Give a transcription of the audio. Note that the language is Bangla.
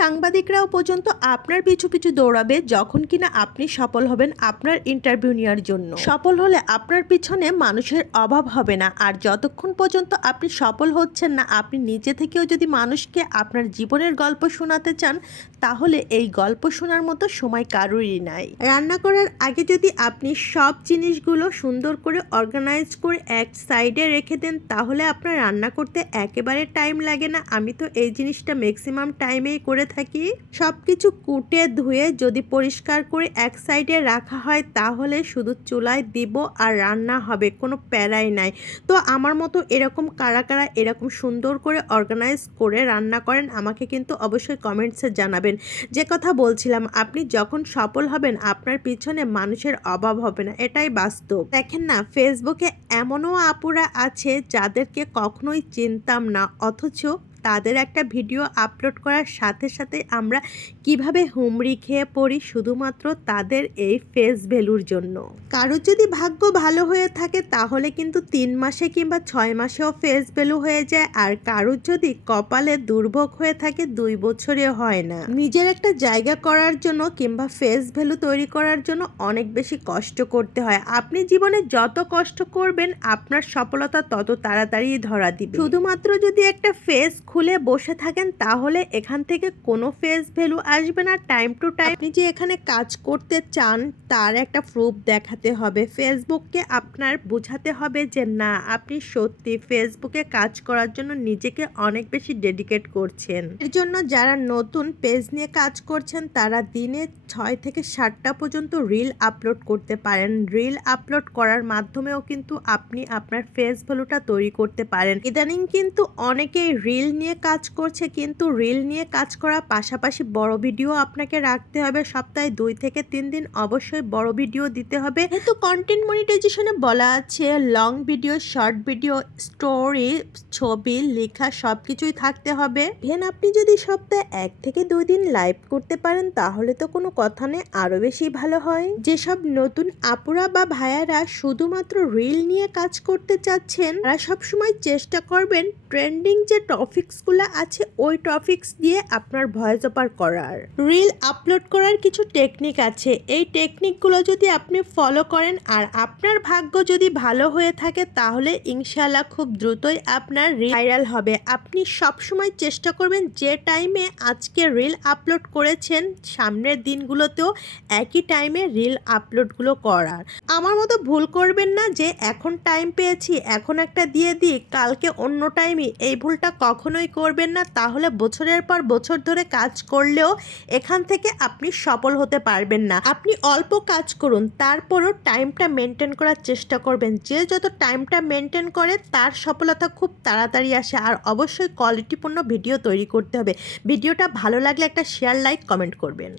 সাংবাদিকরাও পর্যন্ত আপনার পিছু পিছু দৌড়াবে যখন কিনা আপনি সফল হবেন আপনার ইন্টারভিউ নেওয়ার জন্য। সফল হলে আপনার পিছনে মানুষের অভাব হবে না। আর যতক্ষণ পর্যন্ত আপনি সফল হচ্ছেন না, আপনি নিজে থেকেও যদি মানুষকে আপনার জীবনের গল্প শোনাতে চান, তাহলে এই গল্প শোনার মতো সময় কারোরই নাই। রান্না করার আগে যদি আপনি সব জিনিসগুলো সুন্দর করে অর্গানাইজ করে এক সাইডে রেখে দেন, তাহলে আপনার রান্না করতে একেবারে টাইম লাগে না। আমি তো এই জিনিসটা ম্যাক্সিমাম টাইমেই করে থাকি। সব কিছু কুটে ধুয়ে যদি পরিষ্কার করে এক সাইডে রাখা হয়, তাহলে শুধু চুলায় দিব আর রান্না হবে, কোনো প্যারাই নাই। তো আমার মতো এরকম কারা কারা এরকম সুন্দর করে অর্গানাইজ করে রান্না করেন, আমাকে কিন্তু অবশ্যই কমেন্টসে জানাবেন। যে কথা বলছিলাম, আপনি যখন সফল হবেন, আপনার পিছনে মানুষের অভাব হবে না, এটাই বাস্তব। দেখেন না ফেসবুকে এমনও আপুরা আছে, যাদেরকে কখনোই চিনতাম না, অথচ তাদের একটা ভিডিও আপলোড করার সাথে সাথে আমরা কীভাবে হুমড়ি খেয়ে পড়ি শুধুমাত্র তাদের এই ফেস ভ্যালুর জন্য। কারোর যদি ভাগ্য ভালো হয়ে থাকে তাহলে কিন্তু তিন মাসে কিংবা ছয় মাসেও ফেস ভ্যালু হয়ে যায়, আর কারোর যদি কপালে দুর্ভোগ হয়ে থাকে দুই বছরে হয় না। নিজের একটা জায়গা করার জন্য কিংবা ফেস ভ্যালু তৈরি করার জন্য অনেক বেশি কষ্ট করতে হয়। আপনি জীবনে যত কষ্ট করবেন, আপনার সফলতা তত তাড়াতাড়ি ধরা দিবে। শুধুমাত্র যদি একটা ফেস খুলে বসে থাকেন, তাহলে এখান থেকে কোনো ফেস ভ্যালু আসবে না। টাইম টু টাইম আপনি যে এখানে কাজ করতে চান, তার একটা প্রুফ দেখাতে হবে। ফেসবুককে আপনার বোঝাতে হবে যে, না, আপনি সত্যি ফেসবুকে কাজ করার জন্য নিজেকে অনেক বেশি ডেডিকেট করছেন। এর জন্য যারা নতুন পেজ নিয়ে কাজ করছেন, তারা দিনে ছয় থেকে সাতটা পর্যন্ত রিল আপলোড করতে পারেন। রিল আপলোড করার মাধ্যমেও কিন্তু আপনি আপনার ফেস ভ্যালুটা তৈরি করতে পারেন। ইদানিং কিন্তু অনেকেই রিল নিয়ে কাজ করছে কিন্তু রিল নিয়ে কাজ করার পাশাপাশি বড় ভিডিও আপনাকে রাখতে হবে। সপ্তাহে দুই থেকে তিন দিন অবশ্যই বড় ভিডিও দিতে হবে। যেহেতু কন্টেন্ট মনিটাইজেশনে বলা আছে long video short video story ছবি লেখা সব কিছুই থাকতে হবে। ভেন আপনি যদি সপ্তাহে এক থেকে দুই দিন লাইভ করতে পারেন তাহলে তো কোনো কথা নেই আরও বেশি ভালো হয়। যেসব নতুন আপুরা বা ভাইয়ারা শুধুমাত্র রিল নিয়ে কাজ করতে চাচ্ছেন তারা সবসময় চেষ্টা করবেন ট্রেন্ডিং যে টপিকসগুলো আছে, ওই টপিকস দিয়ে আপনার ভয়েস ওভার করার। রিল আপলোড করার কিছু টেকনিক আছে। এই টেকনিকগুলো যদি আপনি ফলো করেন আর আপনার ভাগ্য যদি ভালো হয়ে থাকে, তাহলে ইনশাল্লাহ খুব দ্রুতই আপনার রিল ভাইরাল হবে। আপনি সবসময় চেষ্টা করবেন যে টাইমে আজকে রিল আপলোড করেছেন, সামনের দিনগুলোতেও একই টাইমে রিল আপলোডগুলো করার। আমার মতো ভুল করবেন না যে এখন টাইম পেয়েছি, এখন একটা দিয়ে দিই, কালকে অন্য টাইমে এই ভুলটা কখনোই করবেন না। তাহলে বছরের পর বছর ধরে কাজ করলেও এখান থেকে আপনি সফল হতে পারবেন না। আপনি অল্প কাজ করুন, তারপরও টাইমটা মেনটেন করার চেষ্টা করবেন। যে যত টাইমটা মেনটেন করে, তার সফলতা খুব তাড়াতাড়ি আসে। আর অবশ্যই কোয়ালিটিপূর্ণ ভিডিও তৈরি করতে হবে। ভিডিওটা ভালো লাগলে একটা শেয়ার, লাইক, কমেন্ট করবেন।